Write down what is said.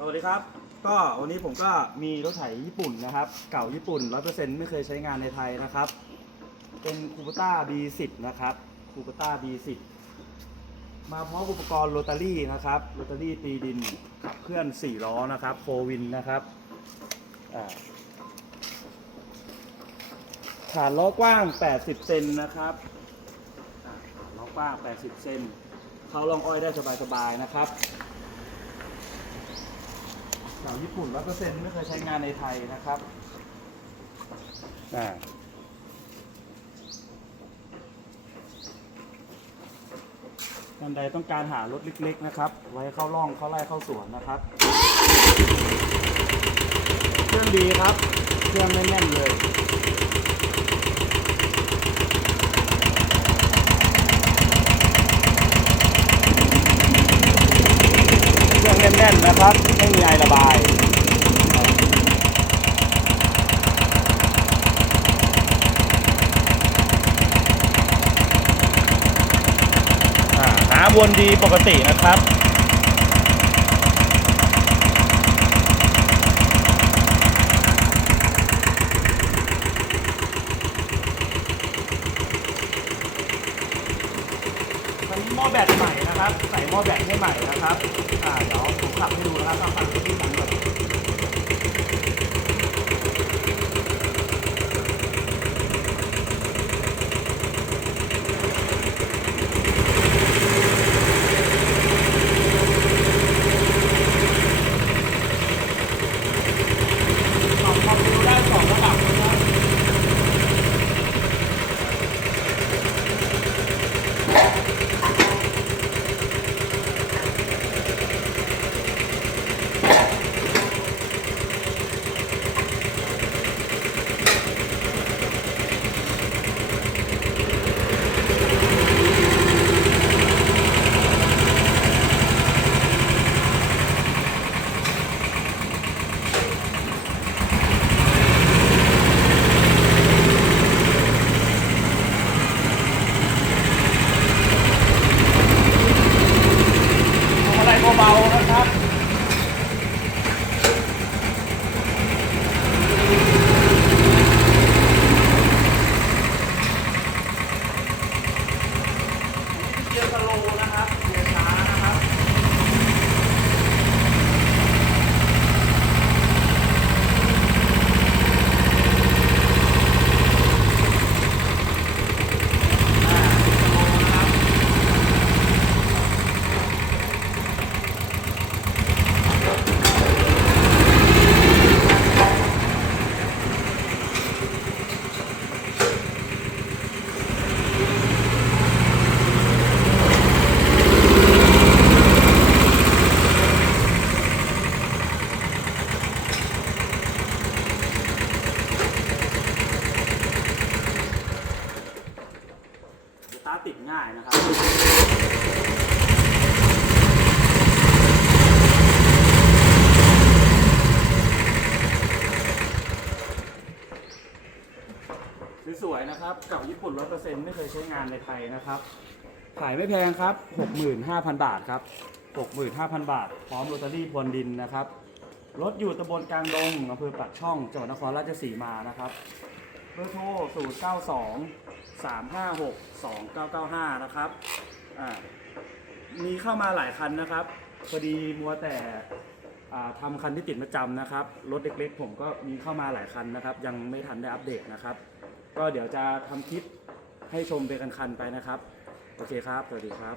สวัสดีครับ ก็วันนี้ผมก็มีรถไถญี่ปุ่นนะครับ เก่าญี่ปุ่น100%ไม่เคยใช้งานในไทยนะครับ เป็นคูปต้า B10 นะครับคูปต้า B10 มาพร้อมอุปกรณ์โรตารี่นะครับโรตารี่ตีดินขับเคลื่อน4ล้อนะครับโฟวินนะครับฐานล้อกว้าง 80 เซนนะครับฐานล้อกว้าง 80 เซนเขาลองอ้อยได้สบายๆนะครับ เก่าญี่ปุ่นร้อยเปอร์เซ็นต์ไม่เคยใช้งานในไทยนะครับอ่าท่านใดต้องการหารถเล็กๆนะครับ ไว้เข้าร่องเข้าไร่เข้าสวนนะครับ เครื่องดีครับ เครื่องแน่นๆเลย เครื่อง แน่นนะครับ ไม่มีไอระบายอ่าหาวนดีปกตินะครับวันนี้หม้อแบตใหม่นะครับ ใส่หม้อแบตให้ใหม่นะครับ อ่าเดี๋ยว ให้ดูนะครับต้องขับที่สังเกตสองความเร็วได้สองระดับนะครับ อะไรเบาๆนะครับ เกียร์สโลว์นะครับ เกียร์ช้านะครับ อ่าสโลว์นะครับ สตาร์ทติดง่าย นะครับสวยๆนะครับเก่าญี่ปุ่น100%ไม่เคยใช้งานในไทยนะครับ ขายไม่แพงครับ 65,000 บาทครับ 65,000 บาท พร้อมโรตารี่พรวนดินนะครับ รถอยู่ตำบลกลางดงอำเภอปากช่องจังหวัดนครราชสีมานะครับ เบอร์โทร 0 9 2 3 5 6 2 9 9 5 นะครับ อ่า มีเข้ามาหลายคันนะครับ พอดีมัวแต่อ่าทำคันที่ติดประจำนะครับ รถเล็กๆ ผมก็มีเข้ามาหลายคันนะครับ ยังไม่ทันได้อัปเดตนะครับ ก็เดี๋ยวจะทำคลิปให้ชมเป็นคันๆไปนะครับ โอเคครับ สวัสดีครับ